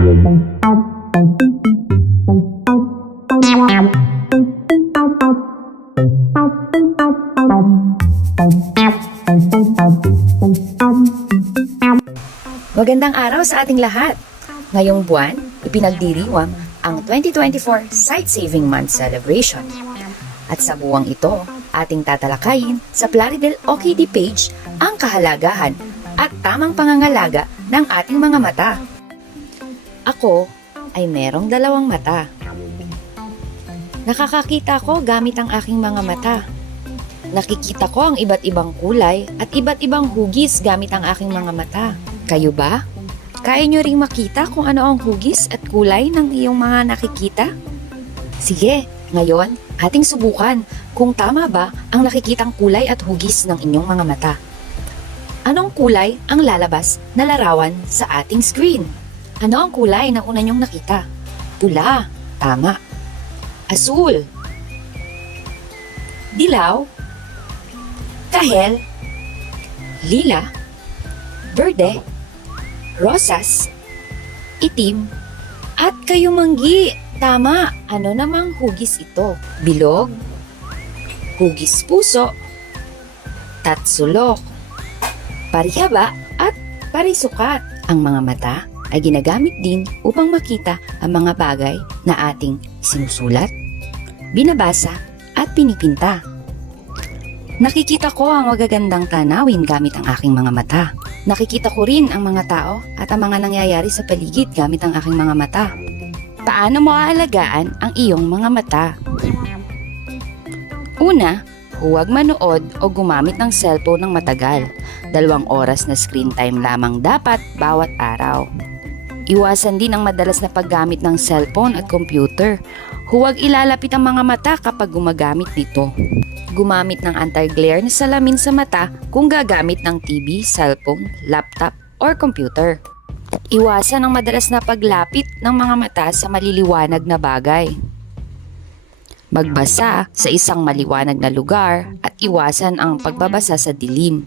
Magandang araw sa ating lahat! Ngayong buwan, ipinagdiriwang ang 2024 Sight Saving Month Celebration. At sa buwang ito, ating tatalakayin sa Plaridel OKD page ang kahalagahan at tamang pangangalaga ng ating mga mata. Ako ay merong 2 mata. Nakakakita ko gamit ang aking mga mata. Nakikita ko ang iba't ibang kulay at iba't ibang hugis gamit ang aking mga mata. Kayo ba? Kaya nyo ring makita kung ano ang hugis at kulay ng iyong mga nakikita? Sige, ngayon, ating subukan kung tama ba ang nakikitang kulay at hugis ng inyong mga mata. Anong kulay ang lalabas na larawan sa ating screen? Ano ang kulay na una nyong nakita? Pula, tama. Asul, dilaw, kahel, lila, berde, rosas, itim, at kayumanggi. Tama, ano namang hugis ito? Bilog, hugis puso, tatsulok, parihaba, at parisukat. Ang mga mata ay ginagamit din upang makita ang mga bagay na ating sinusulat, binabasa, at pinipinta. Nakikita ko ang magagandang tanawin gamit ang aking mga mata. Nakikita ko rin ang mga tao at ang mga nangyayari sa paligid gamit ang aking mga mata. Paano mo aalagaan ang iyong mga mata? Una, huwag manood o gumamit ng cellphone ng matagal. 2 oras na screen time lamang dapat bawat araw. Iwasan din ang madalas na paggamit ng cellphone at computer. Huwag ilalapit ang mga mata kapag gumagamit nito. Gumamit ng anti-glare na salamin sa mata kung gagamit ng TV, cellphone, laptop, or computer. Iwasan ang madalas na paglapit ng mga mata sa maliliwanag na bagay. Magbasa sa isang maliwanag na lugar at iwasan ang pagbabasa sa dilim.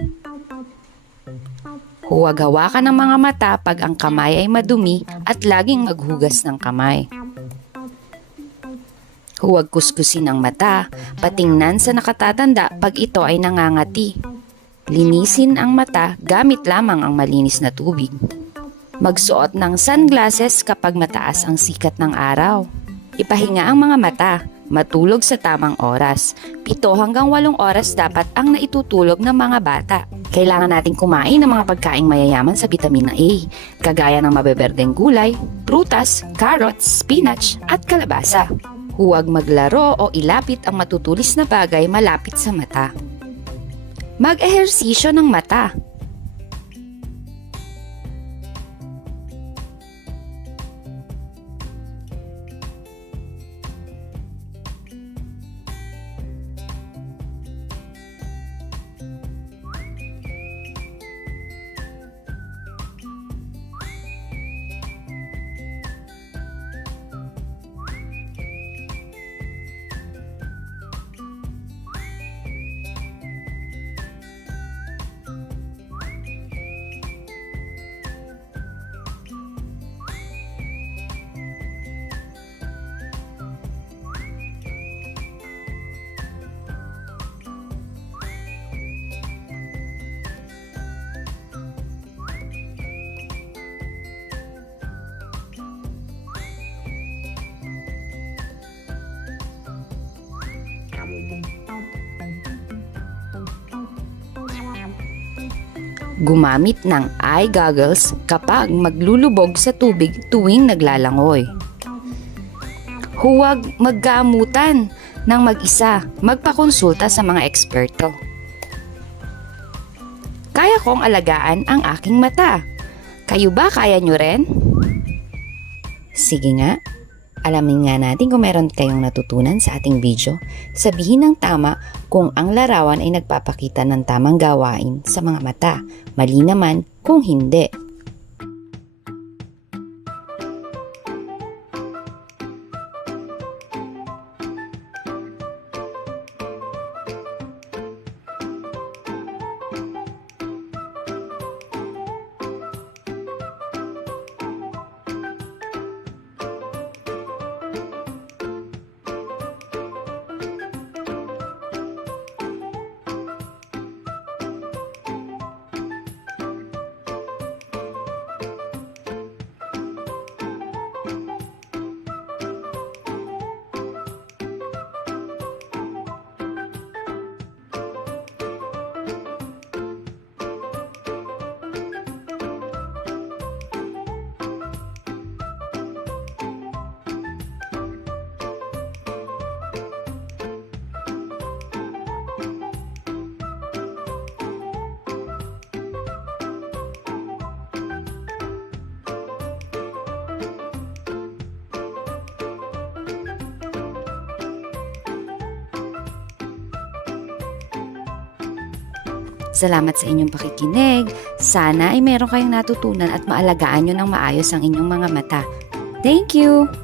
Huwag hawakan ng mga mata pag ang kamay ay madumi at laging maghugas ng kamay. Huwag kuskusin ang mata, patingnan sa nakatatanda pag ito ay nangangati. Linisin ang mata gamit lamang ang malinis na tubig. Magsuot ng sunglasses kapag mataas ang sikat ng araw. Ipahinga ang mga mata, matulog sa tamang oras. 7 hanggang 8 oras dapat ang naitutulog ng mga bata. Kailangan nating kumain ng mga pagkaing mayayaman sa vitamina A, kagaya ng mabeberdeng gulay, prutas, carrots, spinach, at kalabasa. Huwag maglaro o ilapit ang matutulis na bagay malapit sa mata. Mag-ehersisyo ng mata. Gumamit ng eye goggles kapag maglulubog sa tubig tuwing naglalangoy. Huwag maggamutan ng mag-isa, magpakonsulta sa mga eksperto. Kaya kong alagaan ang aking mata. Kayo ba kaya nyo rin? Sige nga, alamin nga natin kung meron kayong natutunan sa ating video. Sabihin ng tama kung ang larawan ay nagpapakita ng tamang gawain sa mga mata. Mali naman kung hindi. Salamat sa inyong pakikinig. Sana ay meron kayong natutunan at maalagaan nyo ng maayos ang inyong mga mata. Thank you!